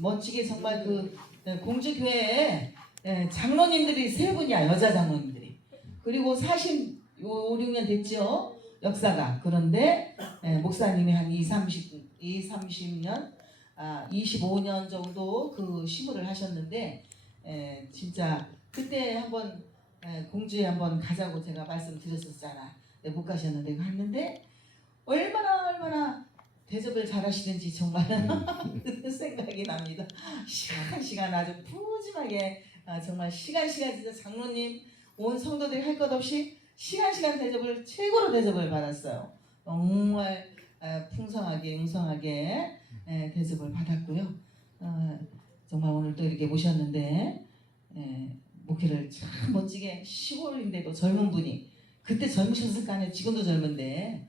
멋지게 정말 공주교회에 장로님들이 세 분이야. 여자 장로님들이. 그리고 45, 6년 됐죠. 역사가. 그런데 목사님이 한 30년 25년 정도 그 시무를 하셨는데 진짜 그때 한번 공주에 한번 가자고 제가 말씀드렸었잖아. 못 가셨는데 갔는데 얼마나 대접을 잘하시는지 정말 생각이 납니다. 시간 아주 푸짐하게 정말 시간 진짜 장로님 온 성도들이 할 것 없이 시간 대접을 최고로 대접을 받았어요. 정말 풍성하게 웅성하게 대접을 받았고요. 정말 오늘 또 이렇게 모셨는데 목회를 참 멋지게 시골인데도 젊은 분이 그때 젊으셨을 거 아니에요. 지금도 젊은데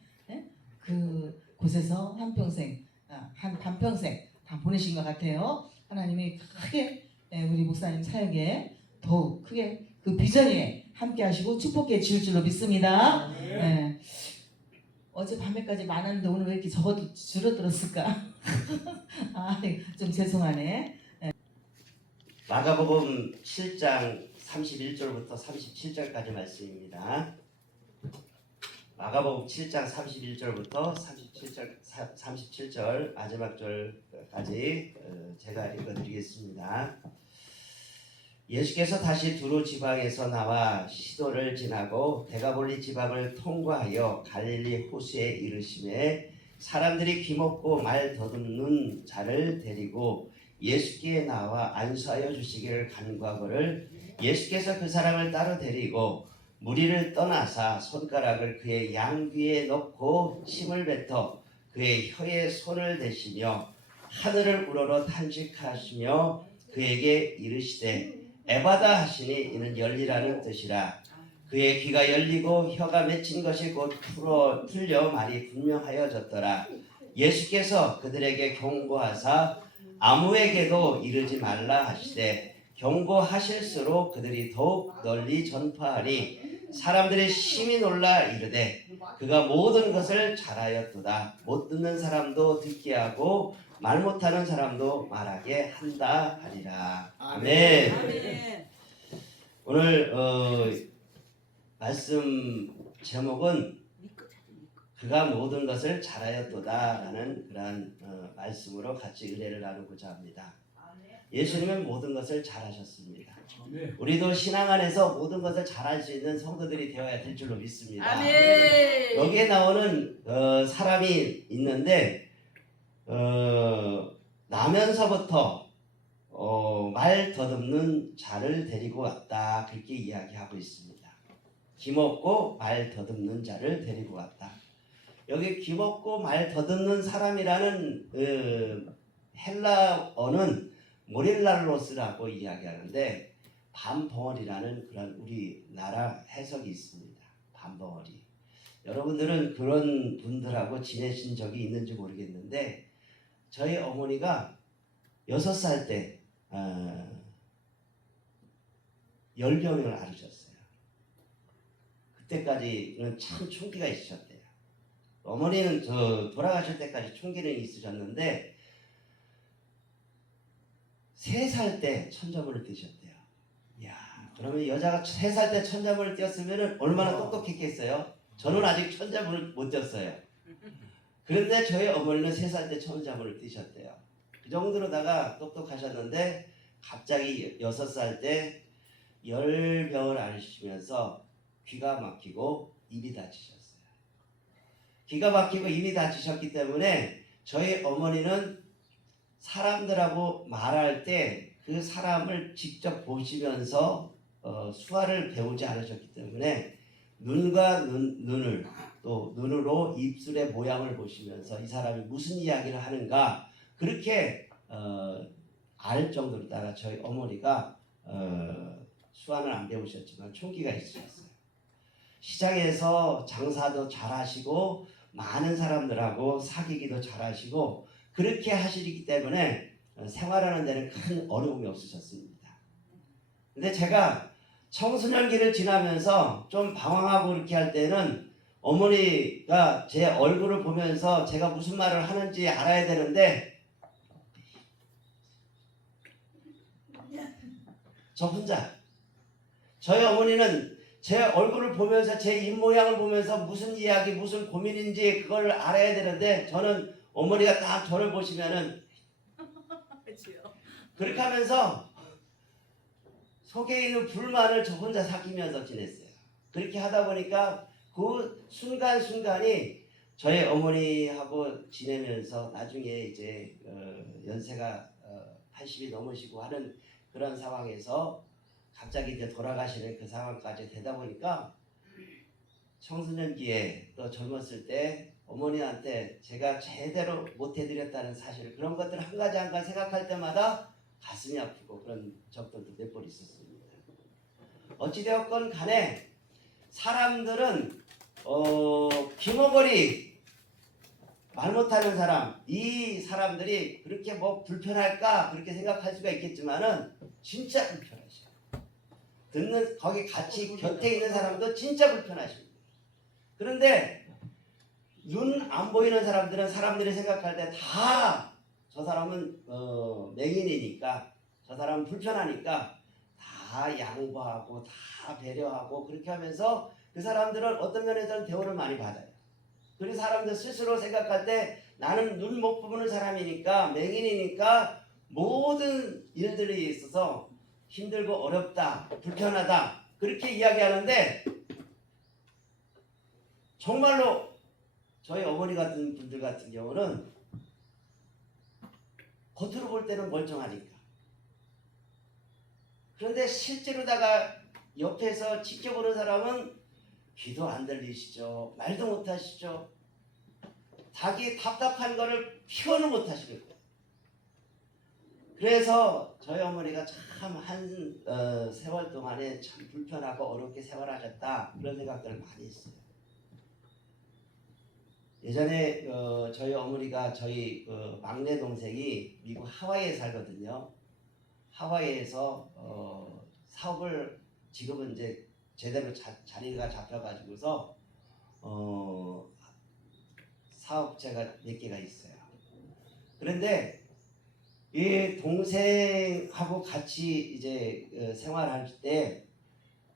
그 곳에서 한평생 한 반평생 다 보내신 것 같아요. 하나님이 크게 우리 목사님 사역에 더욱 크게 그 비전 위에 함께 하시고 축복해 주실 줄로 믿습니다. 어제 밤에까지 많았는데 오늘 왜 이렇게 줄어들었을까? 좀 죄송하네. 마가복음 7장 31절부터 37절까지 말씀입니다. 마가복음 7장 31절부터 37절 마지막 절까지 제가 읽어드리겠습니다. 예수께서 다시 두로 지방에서 나와 시도를 지나고 데가볼리 지방을 통과하여 갈릴리 호수에 이르시매 사람들이 귀먹고 말 더듬는 자를 데리고 예수께 나와 안수하여 주시기를 간구하거늘 예수께서 그 사람을 따로 데리고 무리를 떠나사 손가락을 그의 양귀에 넣고 침을 뱉어 그의 혀에 손을 대시며 하늘을 우러러 탄식하시며 그에게 이르시되 에바다 하시니 이는 열리라는 뜻이라. 그의 귀가 열리고 혀가 맺힌 것이 곧 풀려 말이 분명하여졌더라. 예수께서 그들에게 경고하사 아무에게도 이르지 말라 하시되 경고하실수록 그들이 더욱 널리 전파하니 사람들이 심히 놀라 이르되 그가 모든 것을 잘하였도다. 못 듣는 사람도 듣게 하고 말 못하는 사람도 말하게 한다 하리라. 아멘. 오늘 말씀 제목은 그가 모든 것을 잘하였도다 라는 그러한 말씀으로 같이 은혜를 나누고자 합니다. 예수님은 모든 것을 잘하셨습니다. 우리도 신앙 안에서 모든 것을 잘할 수 있는 성도들이 되어야 될 줄로 믿습니다. 아멘. 여기에 나오는 사람이 있는데 나면서부터 말 더듬는 자를 데리고 왔다 그렇게 이야기하고 있습니다. 귀먹고 말 더듬는 자를 데리고 왔다. 여기 귀먹고 말 더듬는 사람이라는 헬라어는 모릴랄로스라고 이야기하는데 밤벙어리라는 그런 우리나라 해석이 있습니다. 밤벙어리. 여러분들은 그런 분들하고 지내신 적이 있는지 모르겠는데 저희 어머니가 6살 때 열병을 앓으셨어요. 그때까지는 참 총기가 있으셨대요. 어머니는 돌아가실 때까지 총기는 있으셨는데 3살 때 천자문을 띄셨대요. 이야, 그러면 여자가 3살 때 천자문을 띄었으면 얼마나 똑똑했겠어요? 저는 아직 천자문을 못 띄었어요. 그런데 저희 어머니는 3살 때 천자문을 띄셨대요. 그 정도로다가 똑똑하셨는데 갑자기 6살 때 열병을 앓으시면서 귀가 막히고 입이 다치셨어요. 귀가 막히고 입이 다치셨기 때문에 저희 어머니는 사람들하고 말할 때 그 사람을 직접 보시면서 수화를 배우지 않으셨기 때문에 눈과 눈을 또 눈으로 입술의 모양을 보시면서 이 사람이 무슨 이야기를 하는가 그렇게 알 정도로다가 저희 어머니가 수화는 안 배우셨지만 총기가 있으셨어요. 시장에서 장사도 잘하시고 많은 사람들하고 사귀기도 잘하시고 그렇게 하시기 때문에 생활하는 데는 큰 어려움이 없으셨습니다. 근데 제가 청소년기를 지나면서 좀 방황하고 이렇게 할 때는 어머니가 제 얼굴을 보면서 제가 무슨 말을 하는지 알아야 되는데 저 혼자. 저희 어머니는 제 얼굴을 보면서 제 입모양을 보면서 무슨 이야기 무슨 고민인지 그걸 알아야 되는데 저는 어머니가 딱 저를 보시면은 그렇게 하면서 속에 있는 불만을 저 혼자 삭히면서 지냈어요. 그렇게 하다 보니까 그 순간순간이 저희 어머니하고 지내면서 나중에 이제 연세가 80이 넘으시고 하는 그런 상황에서 갑자기 이제 돌아가시는 그 상황까지 되다 보니까 청소년기에 또 젊었을 때 어머니한테 제가 제대로 못 해드렸다는 사실 그런 것들 한 가지 한 가지 생각할 때마다 가슴이 아프고 그런 적들도 몇 번 있었습니다. 어찌되었건 간에 사람들은 김어거리 말 못하는 사람 이 사람들이 그렇게 뭐 불편할까 그렇게 생각할 수가 있겠지만은 진짜 불편하셔요. 듣는 거기 같이 곁에 있는 사람도 진짜 불편하십니다. 그런데 눈 안 보이는 사람들은 사람들이 생각할 때 다 저 사람은 맹인이니까 저 사람은 불편하니까 다 양보하고 다 배려하고 그렇게 하면서 그 사람들은 어떤 면에서는 대우를 많이 받아요. 그리고 사람들 스스로 생각할 때 나는 눈 못 보는 사람이니까 맹인이니까 모든 일들이 있어서 힘들고 어렵다 불편하다 그렇게 이야기하는데 정말로 저희 어머니 같은 분들 같은 경우는 겉으로 볼 때는 멀쩡하니까 그런데 실제로다가 옆에서 지켜보는 사람은 귀도 안 들리시죠. 말도 못 하시죠. 자기 답답한 거를 표현을 못 하시는 거예요. 그래서 저희 어머니가 참 한 세월 동안에 참 불편하고 어렵게 생활하셨다 그런 생각들을 많이 했어요. 예전에 저희 어머니가 저희 막내 동생이 미국 하와이에 살거든요. 하와이에서 사업을 지금은 이제 제대로 자리가 잡혀가지고서 사업체가 몇 개가 있어요. 그런데 이 동생하고 같이 이제 생활할 때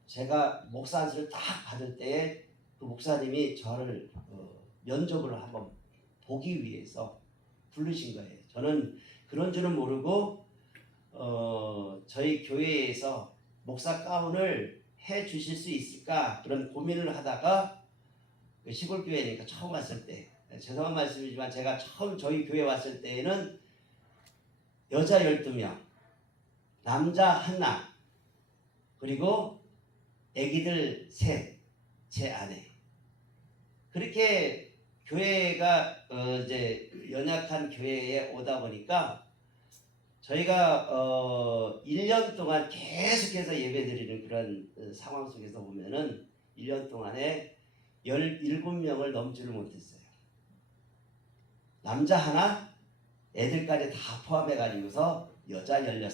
제가 목사 안수를 딱 받을 때 그 목사님이 저를 면접을 한번 보기 위해서 부르신 거예요. 저는 그런 줄은 모르고 저희 교회에서 목사 가운을 해 주실 수 있을까 그런 고민을 하다가 그 시골 교회니까 처음 왔을 때 죄송한 말씀이지만 제가 처음 저희 교회 왔을 때에는 여자 12명 남자 하나 그리고 아기들 셋 제 아내 그렇게 교회가 이제 연약한 교회에 오다 보니까 저희가 1년 동안 계속해서 예배드리는 그런 상황 속에서 보면은 1년 동안에 17명을 넘지를 못했어요. 남자 하나, 애들까지 다 포함해 가지고서 여자 16.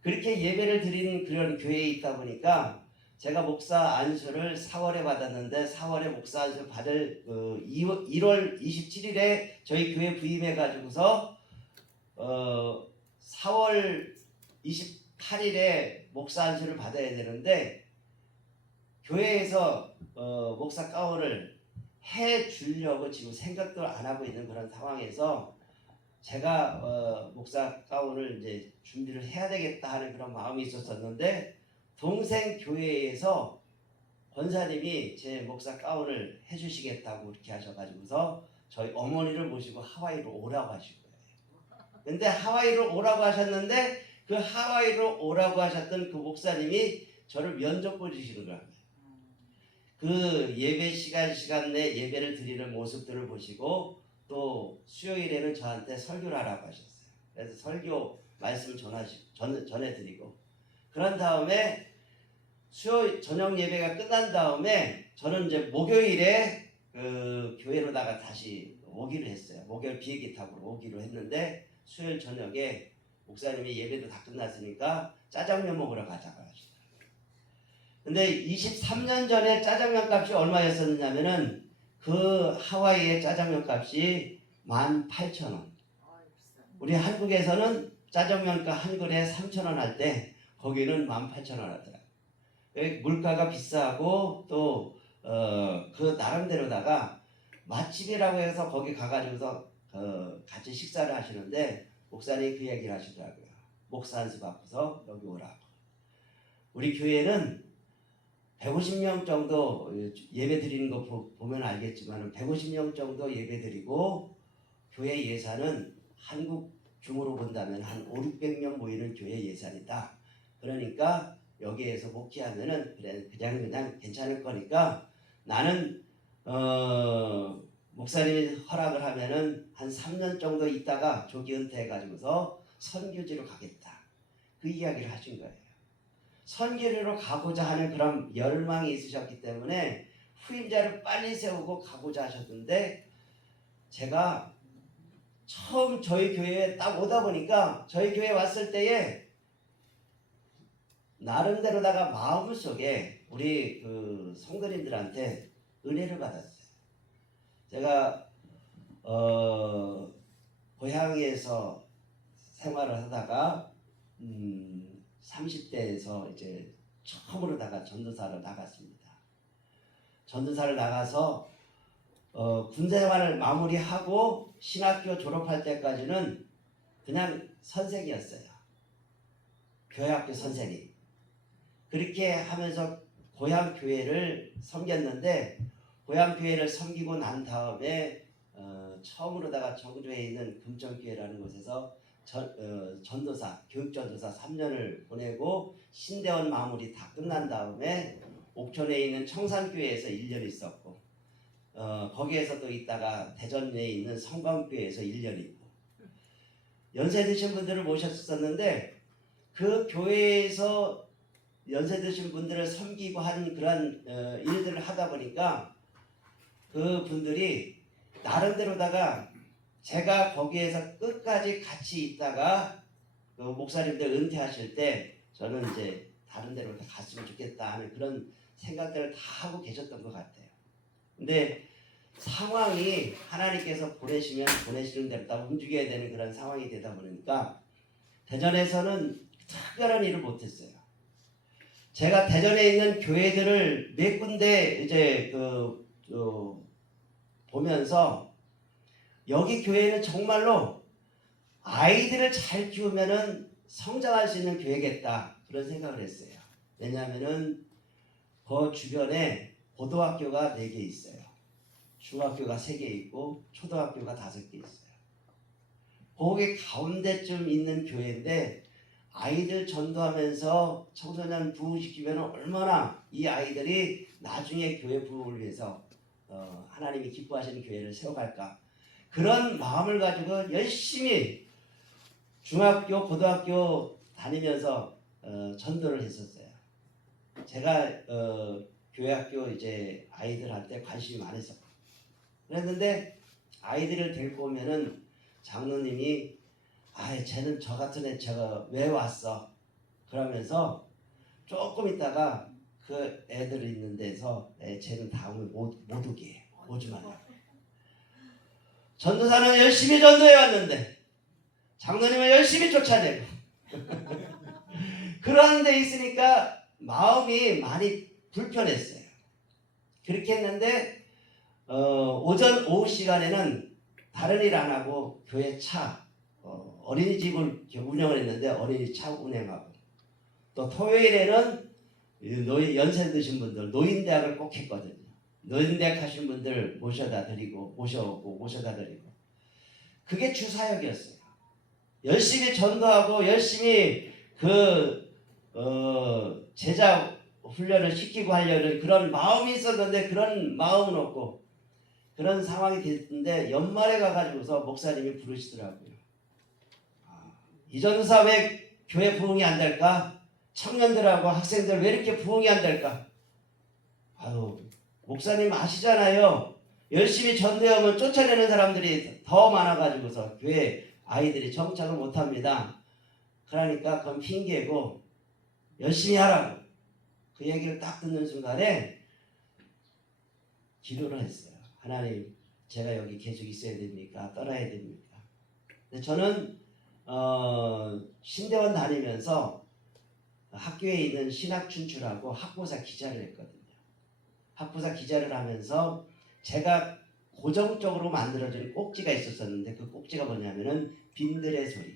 그렇게 예배를 드리는 그런 교회에 있다 보니까 제가 목사 안수를 4월에 받았는데 4월에 목사 안수 받을 1월 27일에 저희 교회 부임해 가지고서 4월 28일에 목사 안수를 받아야 되는데 교회에서 목사 가운을 해 주려고 지금 생각도 안 하고 있는 그런 상황에서 제가 목사 가운을 이제 준비를 해야 되겠다 하는 그런 마음이 있었었는데 동생 교회에서 권사님이 제 목사 가운을 해주시겠다고 이렇게 하셔가지고서 저희 어머니를 모시고 하와이로 오라고 하신 거예요. 근데 하와이로 오라고 하셨는데 그 하와이로 오라고 하셨던 그 목사님이 저를 면접 보시는 거예요. 그 예배 시간 내 예배를 드리는 모습들을 보시고 또 수요일에는 저한테 설교를 하라고 하셨어요. 그래서 설교 말씀을 전해드리고 그런 다음에 수요 저녁 예배가 끝난 다음에 저는 이제 목요일에 그 교회로다가 다시 오기로 했어요. 목요일 비행기 타고 오기로 했는데 수요일 저녁에 목사님이 예배도 다 끝났으니까 짜장면 먹으러 가자고 하시더라고요. 근데 23년 전에 짜장면 값이 얼마였었냐면은 그 하와이의 짜장면 값이 18,000원. 우리 한국에서는 짜장면 값 한 그릇에 3,000원 할 때 거기는 18,000원 하더라고요. 물가가 비싸고 또 그 나름대로다가 맛집이라고 해서 거기 가가지고서 같이 식사를 하시는데 목사님이 그 얘기를 하시더라고요. 목사 한 수 받고서 여기 오라고. 우리 교회는 150명 정도 예배 드리는 거 보면 알겠지만 150명 정도 예배 드리고 교회 예산은 한국 중으로 본다면 한 5, 600명 모이는 교회 예산이다. 그러니까 여기에서 목회하면은 그냥 괜찮을 거니까 나는 목사님이 허락을 하면은 한 3년 정도 있다가 조기 은퇴해가지고서 선교지로 가겠다. 그 이야기를 하신 거예요. 선교지로 가고자 하는 그런 열망이 있으셨기 때문에 후임자를 빨리 세우고 가고자 하셨는데 제가 처음 저희 교회에 딱 오다 보니까 저희 교회에 왔을 때에 나름대로다가 마음속에 우리 그 성도님들한테 은혜를 받았어요. 제가 고향에서 생활을 하다가 30대에서 이제 처음으로다가 전도사를 나갔습니다. 전도사를 나가서 군대 생활을 마무리하고 신학교 졸업할 때까지는 그냥 선생이었어요. 교회학교 선생님. 그렇게 하면서 고향 교회를 섬겼는데 고향 교회를 섬기고 난 다음에 처음으로다가 정조에 있는 금천교회라는 곳에서 전도사, 교육전도사 3년을 보내고 신대원 마무리 다 끝난 다음에 옥천에 있는 청산교회에서 1년 있었고 거기에서 또 있다가 대전에 있는 성광교회에서 1년 있고 연세 드신 분들을 모셨었는데 그 교회에서 연세 드신 분들을 섬기고 하는 그런 일들을 하다 보니까 그 분들이 나름대로다가 제가 거기에서 끝까지 같이 있다가 그 목사님들 은퇴하실 때 저는 이제 다른 데로 갔으면 좋겠다 하는 그런 생각들을 다 하고 계셨던 것 같아요. 근데 상황이 하나님께서 보내시는 대로 다 움직여야 되는 그런 상황이 되다 보니까 대전에서는 특별한 일을 못했어요. 제가 대전에 있는 교회들을 몇 군데 이제 보면서 여기 교회는 정말로 아이들을 잘 키우면은 성장할 수 있는 교회겠다 그런 생각을 했어요. 왜냐하면은 그 주변에 고등학교가 4개 있어요. 중학교가 3개 있고 초등학교가 5개 있어요. 거기 가운데쯤 있는 교회인데 아이들 전도하면서 청소년 부흥시키면 얼마나 이 아이들이 나중에 교회 부흥을 위해서 하나님이 기뻐하시는 교회를 세워갈까 그런 마음을 가지고 열심히 중학교 고등학교 다니면서 전도를 했었어요. 제가 교회학교 이제 아이들한테 관심이 많았어. 그랬는데 아이들을 데리고 오면은 장로님이 쟤는 저 같은 애 제가 왜 왔어? 그러면서 조금 있다가 그 애들 있는 데서 쟤는 다음에 못 오게 오지 말라고. 전도사는 열심히 전도해 왔는데 장로님은 열심히 쫓아내고 그런 데 있으니까 마음이 많이 불편했어요. 그렇게 했는데 오전 오후 시간에는 다른 일 안 하고 교회 차 어린이집을 운영을 했는데 어린이 차 운행하고 또 토요일에는 연세 드신 분들 노인대학을 꼭 했거든요. 노인대학 하신 분들 모셔다 드리고 그게 주사역이었어요. 열심히 전도하고 열심히 제자 훈련을 시키고 하려는 그런 마음이 있었는데 그런 마음은 없고 그런 상황이 됐는데 연말에 가가지고서 목사님이 부르시더라고요. 이 전도사 왜 교회 부흥이 안 될까? 청년들하고 학생들 왜 이렇게 부흥이 안 될까? 목사님 아시잖아요. 열심히 전도하면 쫓아내는 사람들이 더 많아가지고서 교회 아이들이 정착을 못합니다. 그러니까 그건 핑계고 열심히 하라고. 그 얘기를 딱 듣는 순간에 기도를 했어요. 하나님, 제가 여기 계속 있어야 됩니까? 떠나야 됩니까? 근데 저는 신대원 다니면서 학교에 있는 신학춘추라고 학보사 기자를 했거든요. 학보사 기자를 하면서 제가 고정적으로 만들어진 꼭지가 있었었는데 그 꼭지가 뭐냐면은 빈들의 소리.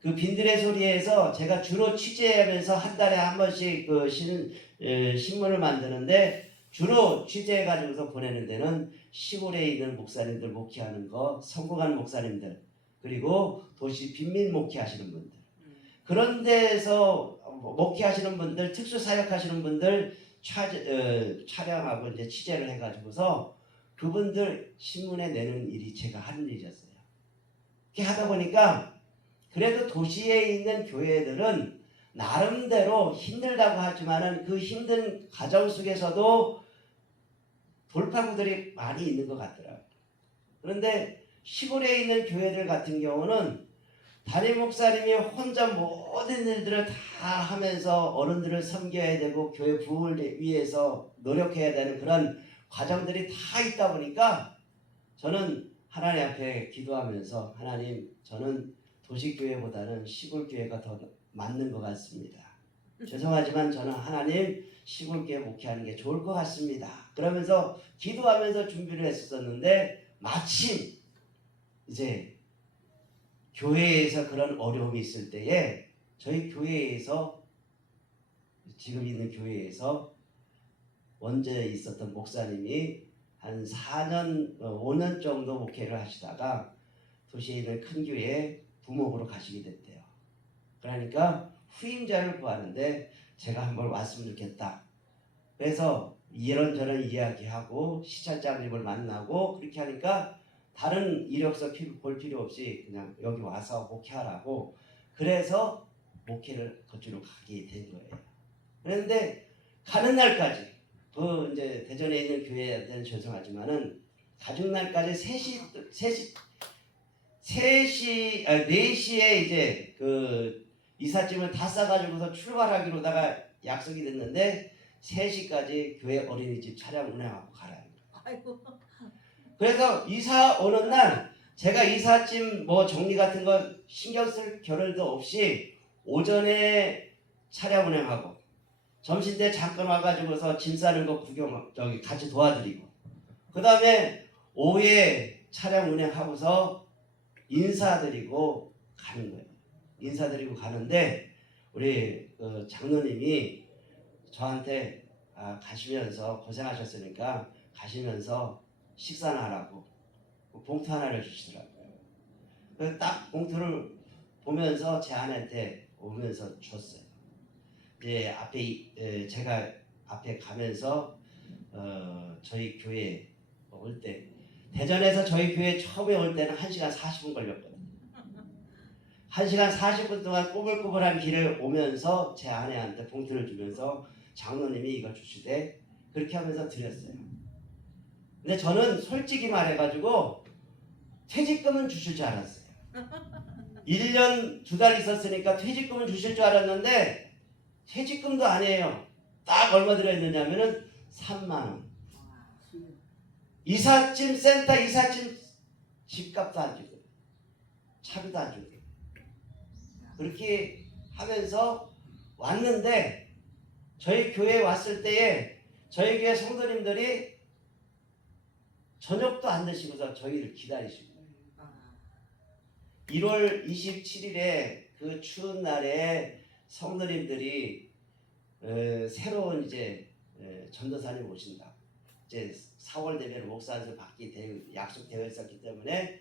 그 빈들의 소리에서 제가 주로 취재하면서 한 달에 한 번씩 그 신문을 만드는데 주로 취재해가지고서 보내는 데는 시골에 있는 목사님들 목회하는 거, 성공한 목사님들, 그리고 도시 빈민 목회하시는 분들, 그런 데서 목회하시는 분들, 특수 사역하시는 분들 촬영하고 이제 취재를 해가지고서 그분들 신문에 내는 일이 제가 하는 일이었어요. 그렇게 하다 보니까 그래도 도시에 있는 교회들은 나름대로 힘들다고 하지만은 그 힘든 과정 속에서도 돌파구들이 많이 있는 것 같더라고요. 그런데 시골에 있는 교회들 같은 경우는 담임 목사님이 혼자 모든 일들을 다 하면서 어른들을 섬겨야 되고 교회 부흥을 위해서 노력해야 되는 그런 과정들이 다 있다 보니까 저는 하나님 앞에 기도하면서 하나님, 저는 도시교회보다는 시골교회가 더 맞는 것 같습니다. 죄송하지만 저는 하나님 시골교회 목회하는 게 좋을 것 같습니다. 그러면서 기도하면서 준비를 했었는데 마침 이제 교회에서 그런 어려움이 있을 때에 저희 교회에서 지금 있는 교회에서 원죄에 있었던 목사님이 한 4년, 5년 정도 목회를 하시다가 도시에 있는 큰 교회에 부목으로 가시게 됐대요. 그러니까 후임자를 구하는데 제가 한번 왔으면 좋겠다. 그래서 이런저런 이야기하고 시찰장님을 만나고 그렇게 하니까 다른 이력서 볼 필요 없이 그냥 여기 와서 목회하라고, 그래서 목회를 그쪽으로 가게 된 거예요. 그런데 가는 날까지 그 이제 대전에 있는 교회한테는 죄송하지만은 가족 날까지 4시에 이제 그 이삿짐을 다 싸가지고서 출발하기로다가 약속이 됐는데 3시까지 교회 어린이집 차량 운행하고 가라는 거예요. 그래서 이사 오는 날 제가 이삿짐 뭐 정리 같은 거 신경 쓸 겨를도 없이 오전에 차량 운행하고 점심 때 잠깐 와가지고서 짐 싸는 거 같이 도와드리고, 그 다음에 오후에 차량 운행하고서 인사드리고 가는 거예요. 인사드리고 가는데 우리 그 장로님이 저한테 가시면서 고생하셨으니까 가시면서 식사나 하라고 봉투 하나를 주시더라고요. 그래서 딱 봉투를 보면서 제 아내한테 오면서 줬어요. 이제 앞에 제가 앞에 가면서 저희 교회 올 때, 대전에서 저희 교회 처음에 올 때는 1시간 40분 걸렸거든요. 1시간 40분 동안 꼬불꼬불한 길을 오면서 제 아내한테 봉투를 주면서 장로님이 이걸 주시되 그렇게 하면서 드렸어요. 근데 저는 솔직히 말해가지고 퇴직금은 주실 줄 알았어요. 1년 2달 있었으니까 퇴직금은 주실 줄 알았는데 퇴직금도 아니에요. 딱 얼마 들어있느냐면은 3만 원. 이삿짐 센터 이삿짐 집값도 안 주고 차비도 안 주고 그렇게 하면서 왔는데, 저희 교회에 왔을 때에 저희 교회 성도님들이 저녁도 안 드시고서 저희를 기다리시고 1월 27일에 그 추운 날에 성도님들이 새로운 이제 전도사님 오신다. 이제 4월 되면 목사한테 받기 약속되어 있었기 때문에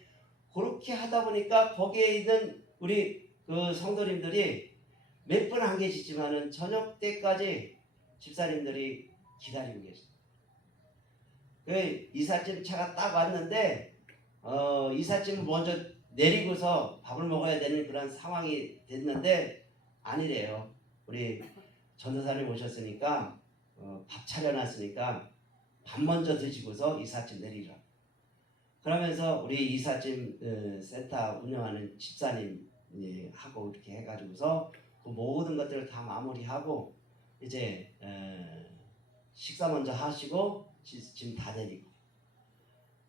그렇게 하다 보니까 거기에 있는 우리 그 성도님들이 몇 분 안 계시지만은 저녁 때까지 집사님들이 기다리고 계십니다. 그 이삿짐 차가 딱 왔는데 이삿짐을 먼저 내리고서 밥을 먹어야 되는 그런 상황이 됐는데 아니래요. 우리 전도사님 오셨으니까 밥 차려놨으니까 밥 먼저 드시고서 이삿짐 내리라. 그러면서 우리 이삿짐 센터 운영하는 집사님 하고 이렇게 해가지고서 그 모든 것들을 다 마무리하고 이제 식사 먼저 하시고 짐 다 내리고,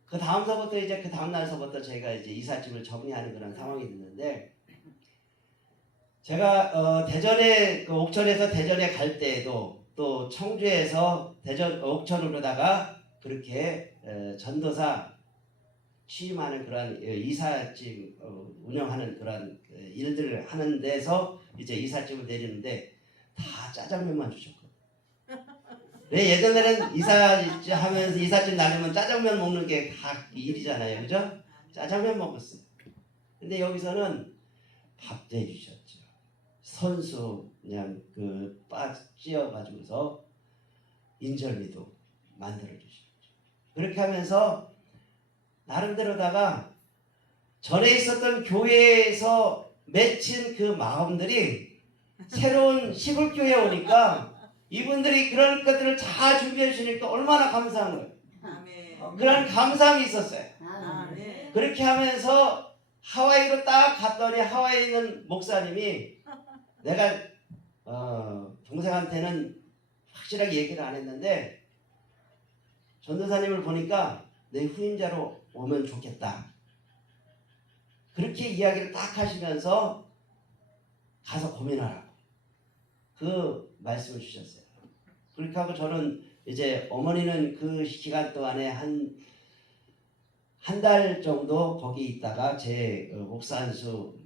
그 다음서부터 이제 그 다음 날서부터 저희가 이제 이삿짐을 정리하는 그런 상황이 됐는데, 제가 대전에 그 옥천에서 대전에 갈 때에도 또 청주에서 대전 옥천으로다가 그렇게 전도사 취임하는 그런 이삿짐 운영하는 그런 일들을 하는 데서 이제 이삿짐을 내리는데 다 짜장면만 주셨거든요. 왜 예전에는 이삿짐 하면서 이삿짐 나르면 짜장면 먹는 게 다 일이잖아요, 그죠? 짜장면 먹었어요. 근데 여기서는 밥도 해주셨죠. 선수 그냥 빠 찧어가지고서 인절미도 만들어 주셨죠. 그렇게 하면서 나름대로다가 전에 있었던 교회에서 맺힌 그 마음들이 새로운 시골 교회에 오니까 이분들이 그런 것들을 다 준비해 주시니까 얼마나 감사한 거예요. 아멘. 그런 감사함이 있었어요. 아멘. 그렇게 하면서 하와이로 딱 갔더니 하와이에 있는 목사님이 내가 동생한테는 확실하게 얘기를 안 했는데 전도사님을 보니까 내 후임자로 오면 좋겠다. 그렇게 이야기를 딱 하시면서 가서 고민하라고 그 말씀을 주셨어요. 그렇게 하고 저는 이제 어머니는 그 기간 동안에 한 달 정도 거기 있다가 제 목사 안수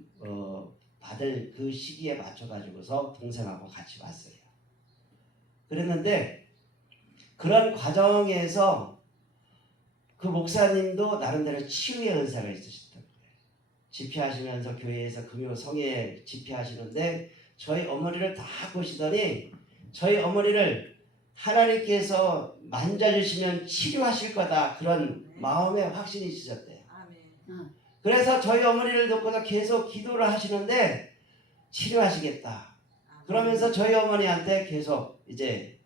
받을 그 시기에 맞춰가지고서 동생하고 같이 왔어요. 그랬는데 그런 과정에서 그 목사님도 나름대로 치유의 은사가 있으셨던 거예요. 집회하시면서 교회에서 금요 성회 집회하시는데 저희 어머니를 다 보시더니 저희 어머니를 하나님께서 만져주시면 치료하실 거다 그런 마음의 확신이 있으셨대요. 아멘. 그래서 저희 어머니를 놓고서 계속 기도를 하시는데 치료하시겠다. 그러면서 저희 어머니한테 계속 이제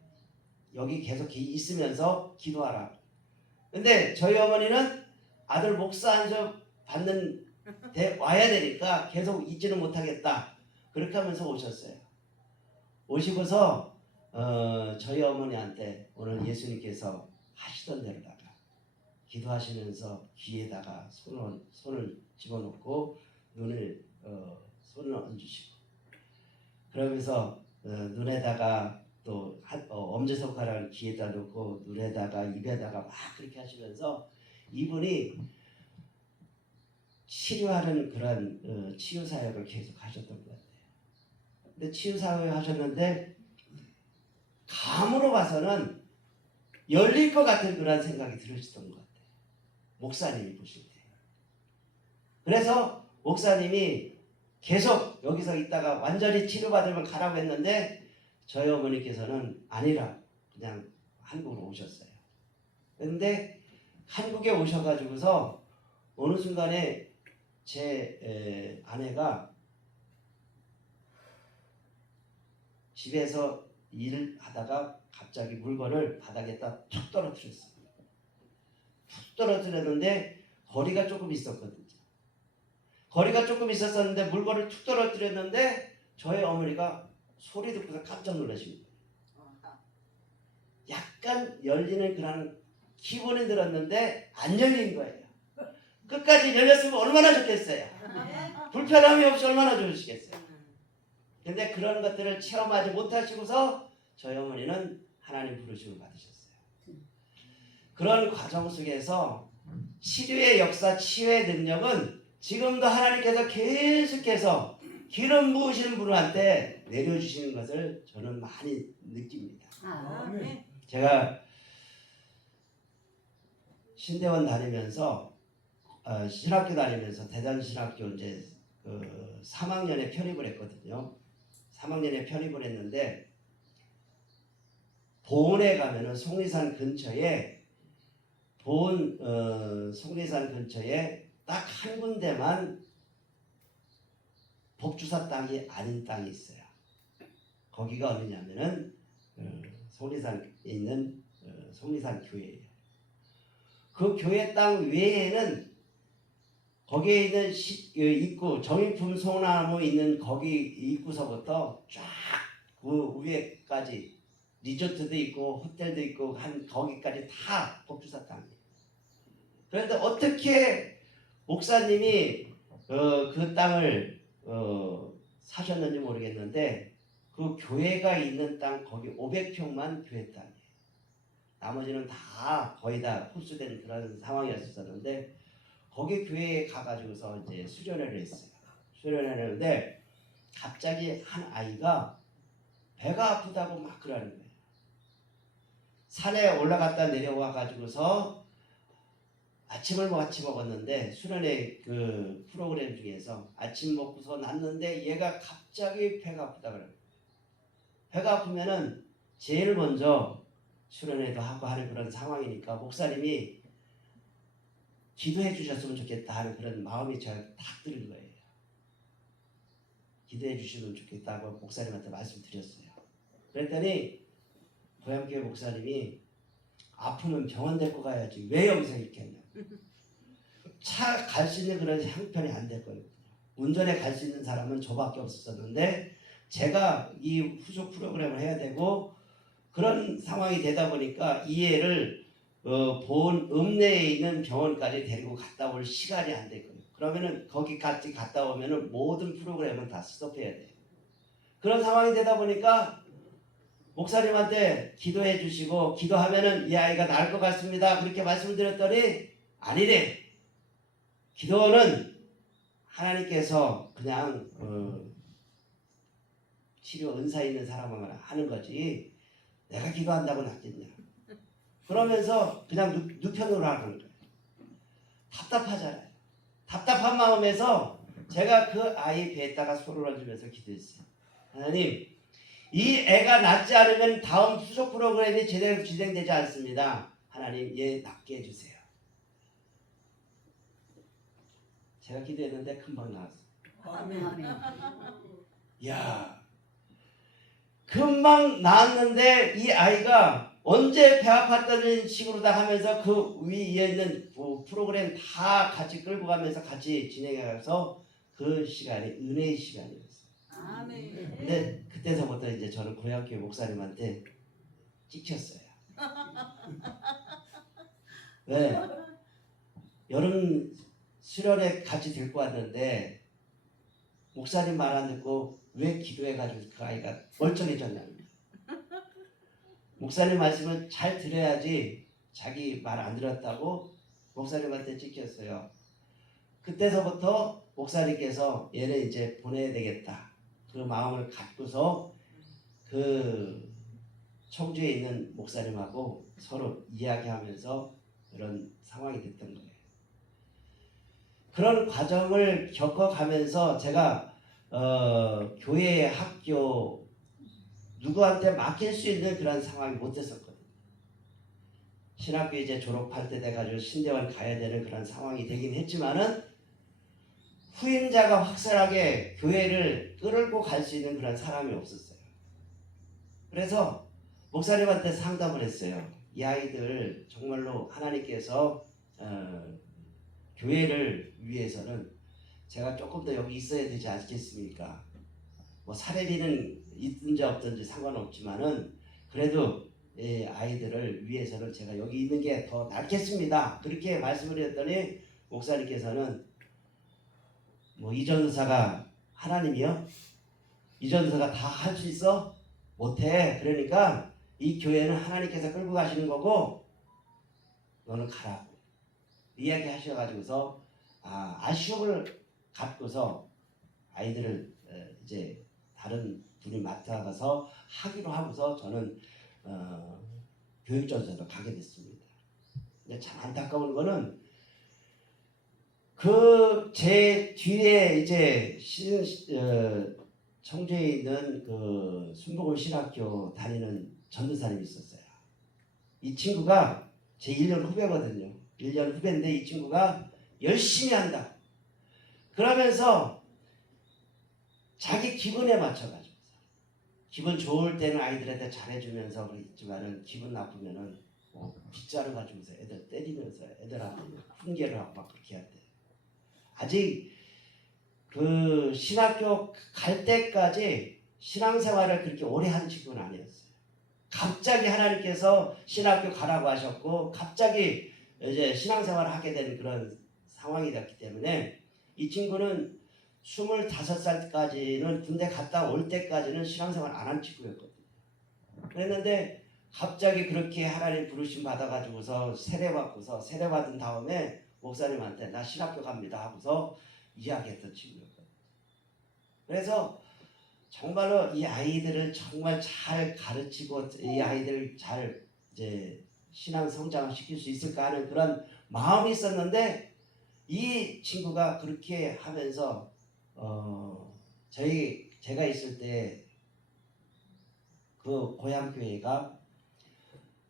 여기 계속 있으면서 기도하라. 근데 저희 어머니는 아들 목사 안수 받는 데 와야 되니까 계속 있지는 못하겠다. 그렇게 하면서 오셨어요. 오시고서 저희 어머니한테 오늘 예수님께서 하시던 대로다가 기도하시면서 귀에다가 손을 집어넣고 손을 얹으시고 그러면서 눈에다가 또 엄지손가락을 귀에다 놓고 눈에다가 입에다가 막 그렇게 하시면서 이분이 치료하는 그런 치유 사역을 계속 하셨던 것 같아요. 근데 치유 사역을 하셨는데 감으로 봐서는 열릴 것 같은 그런 생각이 들으셨던 것 같아요. 목사님이 보실 때. 그래서 목사님이 계속 여기서 있다가 완전히 치료받으면 가라고 했는데 저희 어머니께서는 아니라 그냥 한국으로 오셨어요. 그런데 한국에 오셔가지고서 어느 순간에 제 아내가 집에서 일을 하다가 갑자기 물건을 바닥에다 툭 떨어뜨렸어요. 툭 떨어뜨렸는데 거리가 조금 있었거든요. 거리가 조금 있었는데 물건을 툭 떨어뜨렸는데 저희 어머니가 소리 듣고서 깜짝 놀라신 거예요. 약간 열리는 그런 기분이 들었는데 안 열린 거예요. 끝까지 열렸으면 얼마나 좋겠어요. 불편함이 없이 얼마나 좋으시겠어요. 근데 그런 것들을 체험하지 못하시고서 저희 어머니는 하나님 부르심을 받으셨어요. 그런 과정 속에서 치료의 역사, 치유의 능력은 지금도 하나님께서 계속해서 기름 부으시는 분한테 내려주시는 것을 저는 많이 느낍니다. 아멘. 제가 신대원 다니면서 신학교 다니면서 대전신학교 이제 3학년에 편입을 했거든요. 3학년에 편입을 했는데 보은에 가면은 속리산 근처에 속리산 근처에 딱 한 군데만 복주사 땅이 아닌 땅이 있어요. 거기가 어디냐면은 속리산에 있는 속리산 교회예요. 그 교회 땅 외에는 거기에 있는 입구 정인품 소나무 있는 거기 입구서부터 쫙 그 위에까지 리조트도 있고 호텔도 있고 한 거기까지 다 복주사 땅이에요. 그런데 어떻게 목사님이 그 땅을 사셨는지 모르겠는데 그 교회가 있는 땅 거기 500평만 교회 땅이에요. 나머지는 다 거의 다 흡수된 그런 상황이었었는데 거기 교회에 가가지고서 이제 수련회를 했어요. 수련회를 했는데 갑자기 한 아이가 배가 아프다고 막 그러는 거예요. 산에 올라갔다 내려와 가지고서 아침을 같이 먹었는데 수련회 그 프로그램 중에서 아침 먹고서 났는데 얘가 갑자기 배가 아프다 그래요. 배가 아프면은 제일 먼저 수련회도 하고 하는 그런 상황이니까 목사님이 기도해 주셨으면 좋겠다 하는 그런 마음이 제가 딱 드는 거예요. 기도해 주시면 좋겠다고 목사님한테 말씀드렸어요. 그랬더니 고향교회 목사님이 아프면 병원 데리고 가야지 왜 여기서 이렇게 했냐. 차 갈 수 있는 그런 형편이 안 됐거든요. 운전에 갈 수 있는 사람은 저밖에 없었는데 제가 이 후속 프로그램을 해야 되고 그런 상황이 되다 보니까 이 애를 본 읍내에 있는 병원까지 데리고 갔다 올 시간이 안 됐거든요. 그러면은 거기까지 갔다 오면은 모든 프로그램은 다 스톱해야 돼요. 그런 상황이 되다 보니까 목사님한테 기도해 주시고 기도하면은 이 아이가 나을 것 같습니다. 그렇게 말씀드렸더니 아니래. 기도는 하나님께서 그냥 치료 은사 있는 사람만 하는 거지 내가 기도한다고 낫겠냐. 그러면서 그냥 누편으로 하는 거예요. 답답하잖아요. 답답한 마음에서 제가 그 아이 배에다가 손을 얹으면서 기도했어요. 하나님, 이 애가 낫지 않으면 다음 수속 프로그램이 제대로 진행되지 않습니다. 하나님, 얘 낫게 해주세요. 제가 기도했는데 금방 나왔어요. 아멘. 야, 금방 나왔는데 이 아이가 언제 배 아팠다는 식으로 다 하면서 그 위에 있는 프로그램 다 같이 끌고 가면서 같이 진행해서 그 시간이 은혜의 시간이었어요. 아멘. 근데 그때서부터 이제 저는 고향교회 목사님한테 찍혔어요. 왜? 여름 수련회 같이 데리고 왔는데 목사님 말 안 듣고 왜 기도해가지고 그 아이가 멀쩡해졌냐는 거예요. 목사님 말씀을 잘 들어야지 자기 말 안 들었다고 목사님한테 찍혔어요. 그때서부터 목사님께서 얘는 이제 보내야 되겠다. 그 마음을 갖고서 그 청주에 있는 목사님하고 서로 이야기하면서 그런 상황이 됐던 거예요. 그런 과정을 겪어가면서 제가 교회, 학교 누구한테 맡길 수 있는 그런 상황이 못 됐었거든요. 신학교 이제 졸업할 때 돼가지고 신대원 가야 되는 그런 상황이 되긴 했지만은 후임자가 확실하게 교회를 끌고 갈 수 있는 그런 사람이 없었어요. 그래서 목사님한테 상담을 했어요. 이 아이들 정말로 하나님께서 교회를 위해서는 제가 조금 더 여기 있어야 되지 않겠습니까? 뭐 사례비는 있든지 없든지 상관없지만은 그래도 아이들을 위해서는 제가 여기 있는 게 더 낫겠습니다. 그렇게 말씀을 했더니 목사님께서는 뭐 이전도사가 하나님이요? 이전도사가 다 할 수 있어? 못해. 그러니까 이 교회는 하나님께서 끌고 가시는 거고 너는 가라고 이야기 하셔가지고서 아쉬움을 갖고서 아이들을 이제 다른 분이 맡아가서 하기로 하고서 저는 교육전사로 가게 됐습니다. 근데 참 안타까운 거는 그 제 뒤에 이제 청주에 있는 그 순복음 신학교 다니는 전도사님이 있었어요. 이 친구가 제 1년 후배거든요. 1년 후배인데 이 친구가 열심히 한다. 그러면서 자기 기분에 맞춰가지고 기분 좋을 때는 아이들한테 잘해주면서 그랬지만은 기분 나쁘면은 빗자루 가지고서 애들 때리면서 애들한테 훈계를 하고 막 그렇게 한대. 아직 그 신학교 갈 때까지 신앙생활을 그렇게 오래 한 친구는 아니었어요. 갑자기 하나님께서 신학교 가라고 하셨고 갑자기 이제 신앙생활을 하게 된 그런 상황이 됐기 때문에 이 친구는 25살까지는 군대 갔다 올 때까지는 신앙생활 안 한 친구였거든요. 그랬는데 갑자기 그렇게 하나님 부르심 받아가지고서 세례받고서 세례받은 다음에 목사님한테 나 신학교 갑니다 하고서 이야기했던 친구였거든요. 그래서 정말로 이 아이들을 정말 잘 가르치고 이 아이들을 잘 이제 신앙 성장을 시킬 수 있을까 하는 그런 마음이 있었는데 이 친구가 그렇게 하면서 제가 있을 때 그 고향 교회가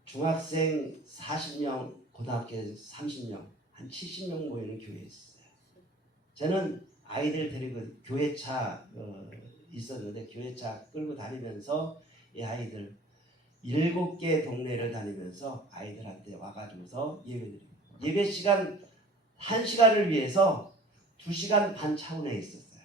중학생 40명, 고등학교 30명, 한 70명 모이는 교회였어요. 저는 아이들 데리고 교회차 있었는데 교회차 끌고 다니면서 이 아이들 7개 동네를 다니면서 아이들한테 와가지고서 예배드리고 예배 시간 1시간을 위해서 2시간 반 차원에 있었어요.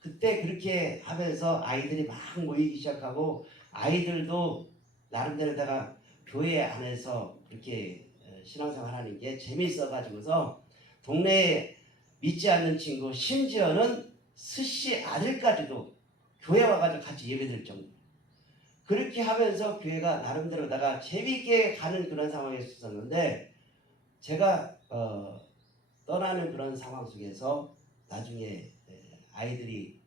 그때 그렇게 하면서 아이들이 막 모이기 시작하고 아이들도 나름대로다가 교회 안에서 그렇게 신앙생활 하는 게 재미있어가지고서 동네에 믿지 않는 친구 심지어는 스씨 아들까지도 교회 와가지고 같이 예배드릴 정도. 그렇게 하면서 교회가 나름대로다가 재미있게 가는 그런 상황이 있었는데 제가 떠나는 그런 상황 속에서 나중에 아이들이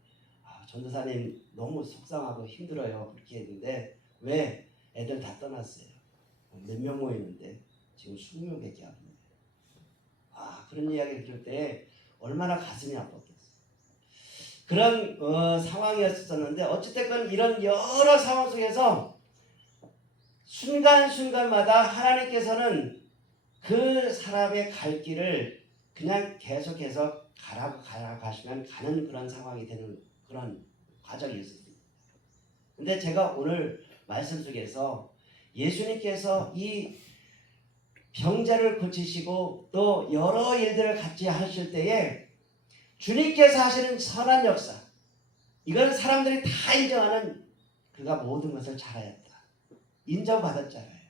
전도사님 너무 속상하고 힘들어요 그렇게 했는데 왜 애들 다 떠났어요. 몇 명 모이는데 지금 20명밖에 안 모여요. 그런 이야기를 들을 때 얼마나 가슴이 아팠겠어요. 그런 상황이었었는데 어찌됐건 이런 여러 상황 속에서 순간순간마다 하나님께서는 그 사람의 갈 길을 그냥 계속해서 가라고 가시면 가는 그런 상황이 되는 그런 과정이 있었습니다. 근데 제가 오늘 말씀 속에서 예수님께서 이 병자를 고치시고 또 여러 일들을 같이 하실 때에 주님께서 하시는 선한 역사, 이건 사람들이 다 인정하는 그가 모든 것을 잘하였다, 인정받았잖아요.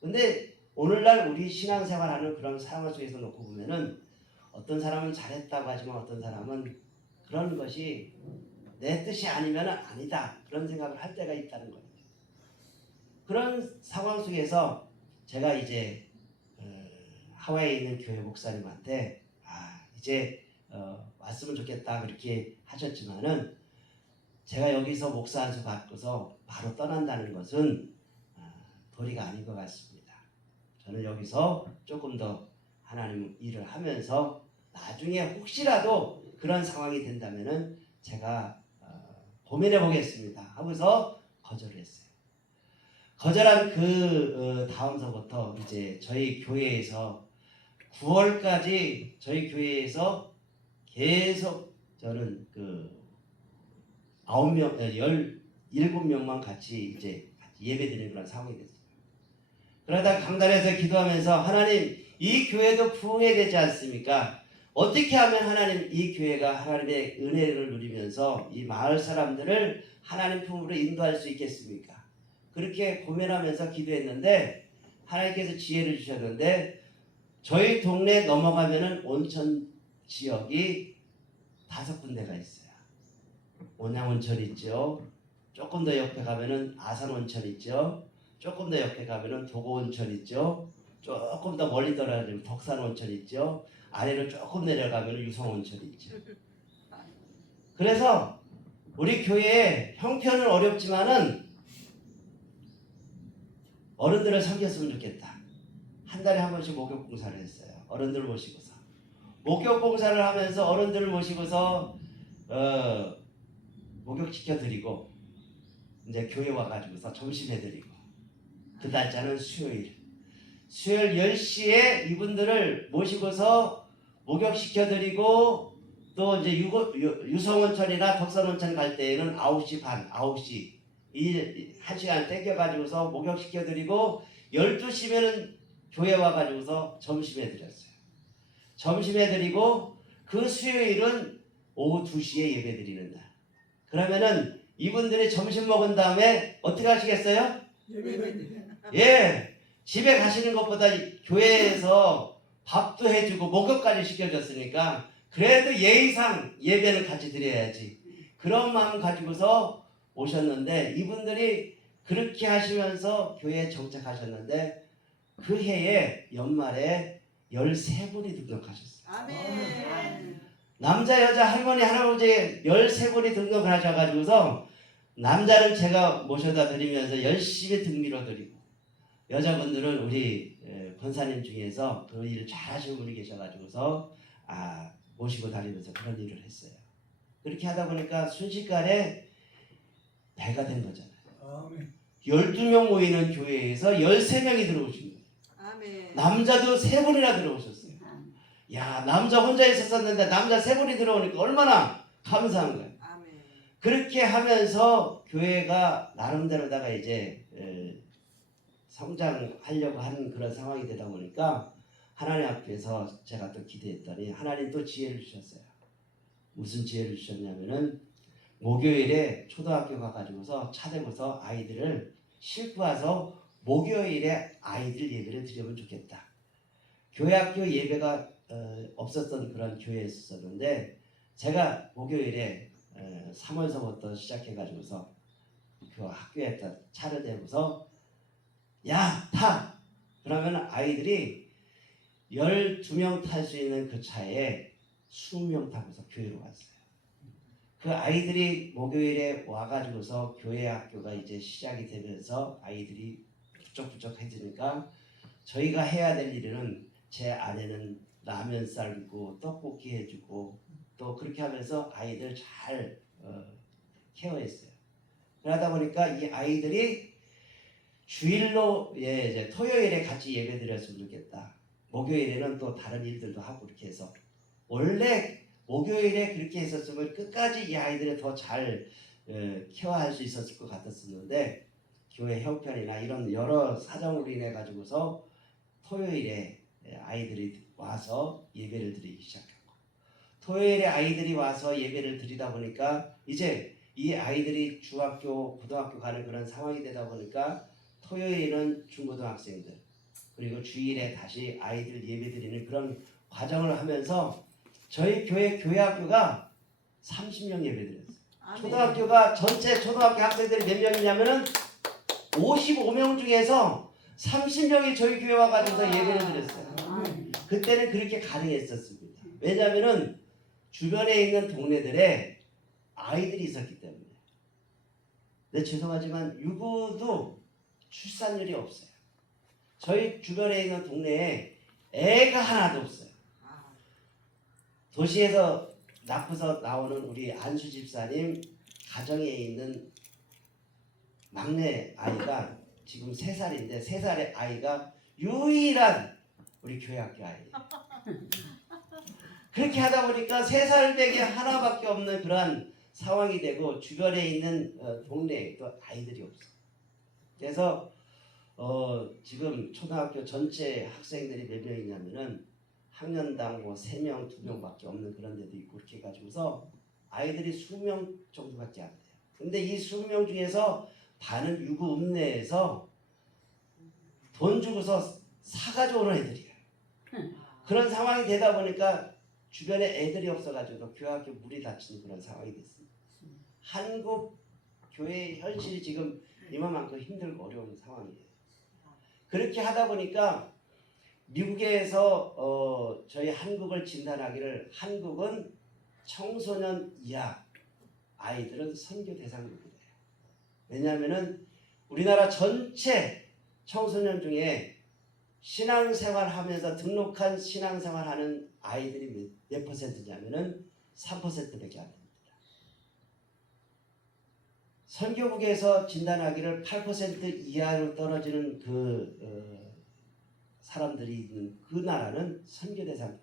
근데 오늘날 우리 신앙생활하는 그런 상황 속에서 놓고 보면은 어떤 사람은 잘했다고 하지만 어떤 사람은 그런 것이 내 뜻이 아니면 아니다 그런 생각을 할 때가 있다는 거예요. 그런 상황 속에서 제가 이제 하와이에 있는 교회 목사님한테 이제 왔으면 좋겠다 그렇게 하셨지만은 제가 여기서 목사 안수 받고서 바로 떠난다는 것은 도리가 아닌 것 같습니다. 저는 여기서 조금 더 하나님 일을 하면서 나중에 혹시라도 그런 상황이 된다면은 제가 고민해 보겠습니다 하고서 거절을 했어요. 거절한 그 다음서부터 이제 저희 교회에서 9월까지 저희 교회에서 계속 저는 그 17명만 같이 이제 예배드리는 그런 상황이 됐어요. 그러다 강단에서 기도하면서 하나님 이 교회도 부흥해야 되지 않습니까? 어떻게 하면 하나님 이 교회가 하나님의 은혜를 누리면서 이 마을 사람들을 하나님 품으로 인도할 수 있겠습니까? 그렇게 고민하면서 기도했는데 하나님께서 지혜를 주셨는데 저희 동네 넘어가면은 온천 지역이 5군데가 있어요. 온양온천 있죠. 조금 더 옆에 가면은 아산온천 있죠. 조금 더 옆에 가면은 도고온천 있죠. 조금 더 멀리 떨어지면 덕산온천 있죠. 아래로 조금 내려가면 유성온천 있죠. 그래서 우리 교회에 형편은 어렵지만은 어른들을 섬겼으면 좋겠다. 한 달에 한 번씩 목욕 봉사를 했어요. 어른들 모시고서 목욕 봉사를 하면서 어른들을 모시고서 목욕 시켜드리고 이제 교회 와가지고서 점심 해드리고 그 날짜는 수요일 10시에 이분들을 모시고서 목욕시켜드리고 또 이제 유성온천이나 덕산온천 갈 때에는 9시 반, 9시 이 1시간 땡겨가지고서 목욕시켜드리고 12시면은 교회 와가지고서 점심해드렸어요. 점심해드리고 그 수요일은 오후 2시에 예배드리는 날. 그러면은 이분들이 점심 먹은 다음에 어떻게 하시겠어요? 예, 집에 가시는 것보다 교회에서 밥도 해주고 목욕까지 시켜줬으니까 그래도 예의상 예배는 같이 드려야지. 그런 마음 가지고서 오셨는데 이분들이 그렇게 하시면서 교회에 정착하셨는데 그 해에 연말에 13분이 등록하셨어요. 아멘. 남자 여자 할머니 할아버지 13분이 등록을 하셔가지고서 남자는 제가 모셔다 드리면서 열심히 등밀어 드리고 여자분들은 우리 권사님 중에서 그 일을 잘 하시는 분이 계셔가지고서 모시고 다니면서 그런 일을 했어요. 그렇게 하다 보니까 순식간에 배가 된 거잖아요. 12명 모이는 교회에서 13명이 들어오신 거예요. 아멘. 남자도 3분이나 들어오셨어요. 야, 남자 혼자 있었었는데 남자 3분이 들어오니까 얼마나 감사한 거예요. 아멘. 그렇게 하면서 교회가 나름대로다가 이제 성장하려고 하는 그런 상황이 되다 보니까 하나님 앞에서 제가 또 기도했더니 하나님 또 지혜를 주셨어요. 무슨 지혜를 주셨냐면은 목요일에 초등학교 가가지고서 차 대고서 아이들을 싣고 와서 목요일에 아이들 예배를 드리면 좋겠다. 교회학교 예배가 없었던 그런 교회였었는데 제가 목요일에 3월서부터 시작해가지고서 그 학교에다 차를 대고서 야, 타! 그러면 아이들이 12명 탈 수 있는 그 차에 20명 타고서 교회로 왔어요. 그 아이들이 목요일에 와가지고서 교회 학교가 이제 시작이 되면서 아이들이 부쩍부쩍해지니까 저희가 해야 될 일은 제 아내는 라면 삶고 떡볶이 해주고 또 그렇게 하면서 아이들 잘 케어했어요. 그러다 보니까 이 아이들이 주일로 이제 토요일에 같이 예배 드렸으면 좋겠다. 목요일에는 또 다른 일들도 하고 이렇게 해서 원래 목요일에 그렇게 했었으면 끝까지 이 아이들을 더 잘 케어할 수 있었을 것 같았었는데 교회 형편이나 이런 여러 사정으로 인해 가지고서 토요일에 아이들이 와서 예배를 드리기 시작하고 토요일에 아이들이 와서 예배를 드리다 보니까 이제 이 아이들이 중학교, 고등학교 가는 그런 상황이 되다 보니까 토요일은 중고등학생들 그리고 주일에 다시 아이들 예배 드리는 그런 과정을 하면서 저희 교회 학교가 30명 예배 드렸어요. 아멘. 초등학교가 전체 초등학교 학생들이 몇 명이냐면은 55명 중에서 30명이 저희 교회 와가지고 예배를 드렸어요. 그때는 그렇게 가능했었습니다. 왜냐하면은 주변에 있는 동네들에 아이들이 있었기 때문에. 근데 죄송하지만 유구도 출산율이 없어요. 저희 주변에 있는 동네에 애가 하나도 없어요. 도시에서 낳고서 나오는 우리 안수 집사님 가정에 있는 막내 아이가 지금 3살인데 3살의 아이가 유일한 우리 교회 학교 아이예요. 그렇게 하다 보니까 3살 배기 하나밖에 없는 그러한 상황이 되고 주변에 있는 동네에 또 아이들이 없어요. 그래서 지금 초등학교 전체 학생들이 몇 명이냐면은 학년당 뭐 3명, 2명밖에 없는 그런 데도 있고 그렇게 해가지고서 아이들이 20명 정도밖에 안 돼요. 근데 이 20명 중에서 반은 유구 읍내에서 돈 주고서 사가지고 오는 애들이에요. 그런 상황이 되다 보니까 주변에 애들이 없어가지고 교회학교 물이 닫히는 그런 상황이 됐습니다. 한국 교회의 현실이 지금 이만큼 힘들고 어려운 상황이에요. 그렇게 하다 보니까 미국에서 저희 한국을 진단하기를 한국은 청소년 이하 아이들은 선교 대상국이래요. 왜냐하면은 우리나라 전체 청소년 중에 신앙생활하면서 등록한 신앙생활하는 아이들이 몇 퍼센트냐면은 3%밖에 안 됩니다. 선교국에서 진단하기를 8% 이하로 떨어지는 사람들이 있는 그 나라는 선교 대상국이에요.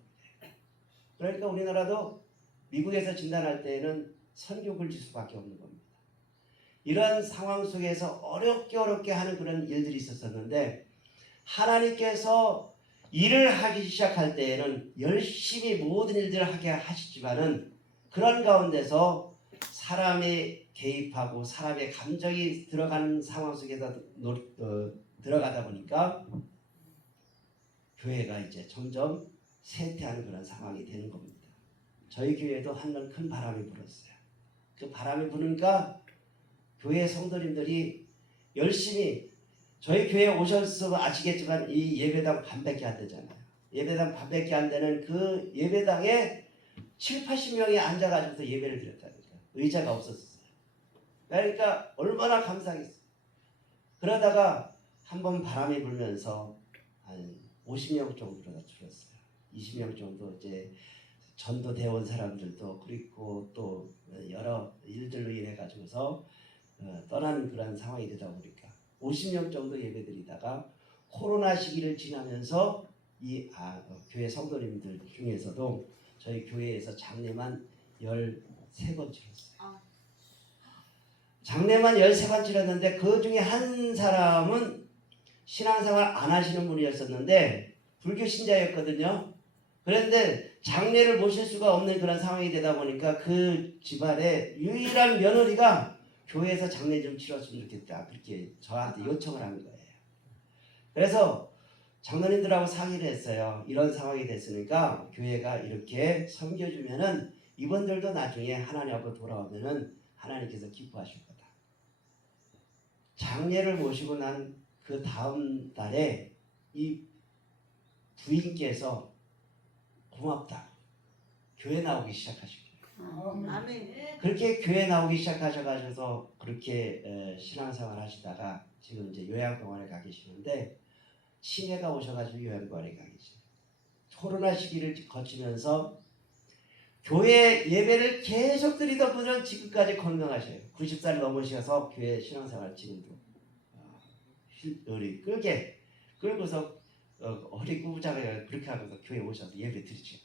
그러니까 우리나라도 미국에서 진단할 때에는 선교국을 질 수밖에 없는 겁니다. 이러한 상황 속에서 어렵게 하는 그런 일들이 있었었는데 하나님께서 일을 하기 시작할 때에는 열심히 모든 일들을 하게 하시지만은 그런 가운데서 사람이 개입하고 사람의 감정이 들어가는 상황 속에서 들어가다 보니까 교회가 이제 점점 쇠퇴하는 그런 상황이 되는 겁니다. 저희 교회에도 한번 큰 바람이 불었어요. 그 바람이 부니까 교회 성도님들이 열심히 저희 교회에 오셔서 아시겠지만 이 예배당 반밖에 안 되잖아요. 예배당 반밖에 안 되는 그 예배당에 7, 80명이 앉아가지고서 예배를 드렸다니까. 의자가 없었어요. 그러니까 얼마나 감사했어요. 그러다가 한번 바람이 불면서 한 50명 정도가 줄었어요. 20명 정도 이제 전도되어 온 사람들도 그리고 또 여러 일들로 인해 가지고서 떠나는 그런 상황이 되다 보니까 50명 정도 예배드리다가 코로나 시기를 지나면서 이 교회 성도님들 중에서도 저희 교회에서 장례만 13번 치렀어요. 장례만 13번 치렀는데 그 중에 한 사람은 신앙생활 안 하시는 분이었었는데 불교 신자였거든요. 그런데 장례를 모실 수가 없는 그런 상황이 되다 보니까 그 집안의 유일한 며느리가 교회에서 장례 좀 치렀으면 좋겠다. 그렇게 저한테 요청을 한 거예요. 그래서 장로님들하고 상의를 했어요. 이런 상황이 됐으니까 교회가 이렇게 섬겨주면은 이분들도 나중에 하나님 앞으로 돌아오면은 하나님께서 기뻐하실 거다. 장례를 모시고 난 그 다음 달에 이 부인께서 고맙다. 교회 나오기 시작하시고 아멘. 그렇게 교회 나오기 시작하셔가지고 그렇게 신앙생활 하시다가 지금 이제 요양병원에 가 계시는데 치매가 오셔가지고 요양병원에 가 계세요. 코로나 시기를 거치면서 교회 예배를 계속 드리던 분은 지금까지 건강하셔요. 90살 넘으셔서 교회 신앙생활 지금도 허리 끌고서 허리 구부작을 그렇게 하면서 교회 오셔서 예배 드리죠.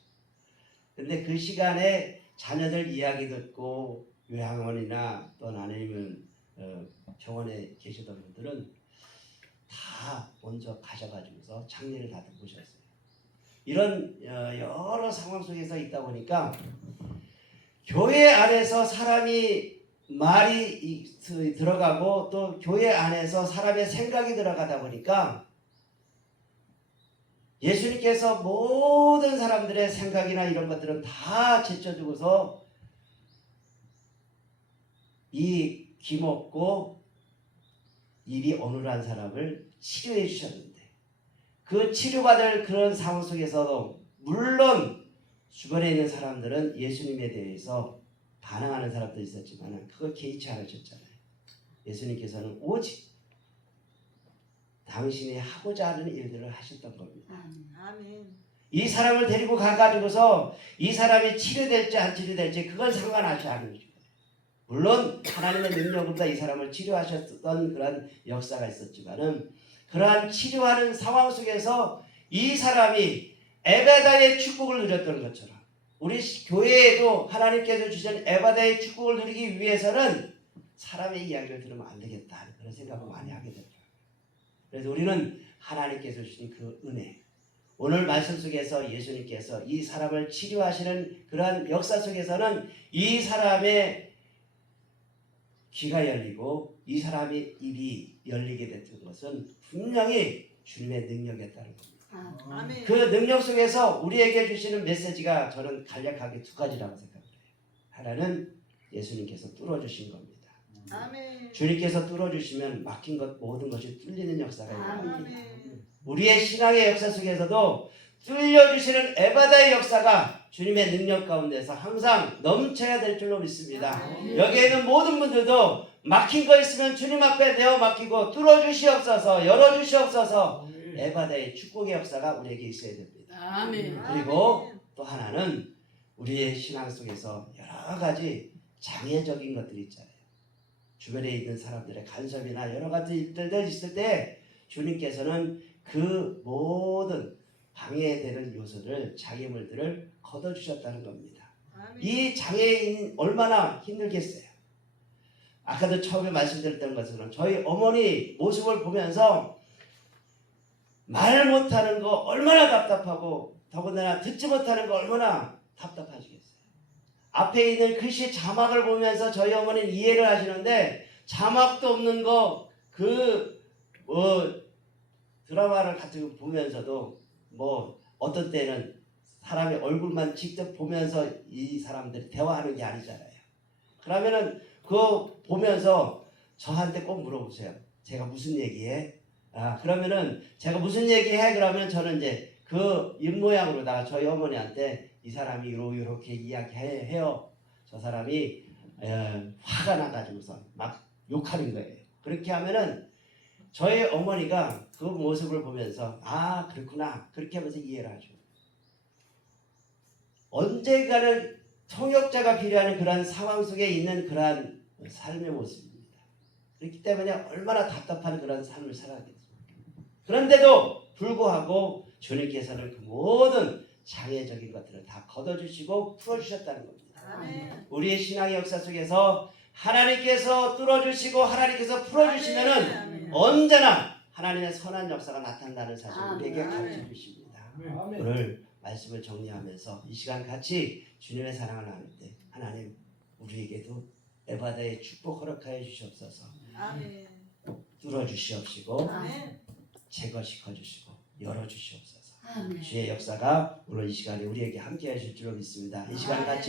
근데 그 시간에 자녀들 이야기 듣고 요양원이나 또 아니면 병원에 계시던 분들은 다 먼저 가셔가지고서 장례를 다들 보셨어요. 이런 여러 상황 속에서 있다 보니까 교회 안에서 사람이 말이 들어가고 또 교회 안에서 사람의 생각이 들어가다 보니까 예수님께서 모든 사람들의 생각이나 이런 것들은 다 제쳐주고서 이 기먹고 입이 어눌한 사람을 치료해 주셨는데 그 치료받을 그런 상황 속에서도 물론 주변에 있는 사람들은 예수님에 대해서 반항하는 사람도 있었지만 그걸 개의치 않으셨잖아요. 예수님께서는 오직 당신이 하고자 하는 일들을 하셨던 겁니다. 아멘. 이 사람을 데리고 가가지고서 이 사람이 치료될지 안 치료될지 그건 상관하지 않은 거죠. 물론 하나님의 능력보다 이 사람을 치료하셨던 그런 역사가 있었지만은 그러한 치료하는 상황 속에서 이 사람이 에베다의 축복을 누렸던 것처럼 우리 교회에도 하나님께서 주신 에베다의 축복을 누리기 위해서는 사람의 이야기를 들으면 안 되겠다 그런 생각을 많이 하게 되더라고요. 그래서 우리는 하나님께서 주신 그 은혜 오늘 말씀 속에서 예수님께서 이 사람을 치료하시는 그러한 역사 속에서는 이 사람의 귀가 열리고 이 사람의 입이 열리게 됐던 것은 분명히 주님의 능력이었다는 겁니다. 아멘. 그 능력 속에서 우리에게 주시는 메시지가 저는 간략하게 두 가지라고 생각을 해요. 하나는 예수님께서 뚫어주신 겁니다. 아멘. 주님께서 뚫어주시면 막힌 것 모든 것이 뚫리는 역사가 일어납니다. 아멘. 우리의 신앙의 역사 속에서도 뚫려주시는 에바다의 역사가 주님의 능력 가운데서 항상 넘쳐야 될 줄로 믿습니다. 여기에 있는 모든 분들도 막힌 거 있으면 주님 앞에 내어 맡기고 뚫어주시옵소서 열어주시옵소서 에바다의 축복의 역사가 우리에게 있어야 됩니다. 아멘. 그리고 또 하나는 우리의 신앙 속에서 여러 가지 장애적인 것들이 있잖아요. 주변에 있는 사람들의 간섭이나 여러 가지 일들이 있을 때 주님께서는 그 모든 방해되는 요소를 장애물들을 걷어주셨다는 겁니다. 아멘. 이 장애인 얼마나 힘들겠어요. 아까도 처음에 말씀드렸던 것처럼 저희 어머니 모습을 보면서 말 못하는 거 얼마나 답답하고 더군다나 듣지 못하는 거 얼마나 답답하시겠어요. 앞에 있는 글씨 자막을 보면서 저희 어머니는 이해를 하시는데 자막도 없는 거 드라마를 같이 보면서도 어떤 때는 사람의 얼굴만 직접 보면서 이 사람들이 대화하는 게 아니잖아요. 그러면은 그거 보면서 저한테 꼭 물어보세요. 제가 무슨 얘기해? 그러면은 제가 무슨 얘기해? 그러면 저는 이제 그 입모양으로다가 저희 어머니한테 이 사람이 이렇게 이야기해요. 저 사람이 화가 나가지고서 막 욕하는 거예요. 그렇게 하면은 저희 어머니가 그 모습을 보면서 그렇구나 그렇게 하면서 이해를 하죠. 언젠가는 통역자가 필요한 그러한 상황 속에 있는 그러한 삶의 모습입니다. 그렇기 때문에 얼마나 답답한 그런 삶을 살아겠습니까? 그런데도 불구하고 주님께서는 그 모든 장애적인 것들을 다 걷어주시고 풀어주셨다는 겁니다. 아멘. 우리의 신앙의 역사 속에서 하나님께서 뚫어주시고 하나님께서 풀어주시면은 아멘. 언제나 하나님의 선한 역사가 나타난다는 사실을 우리에게 아멘. 가르쳐 주십니다. 아멘. 오늘 말씀을 정리하면서 이 시간 같이 주님의 사랑을 나눌 때 하나님 우리에게도 에바다의 축복 허락하여 주시옵소서. 아멘. 뚫어 주시옵시고 아멘. 제거시켜 주시고 열어 주시옵소서. 아멘. 주의 역사가 오늘 이 시간에 우리에게 함께 하실 줄로 믿습니다. 이 시간 같이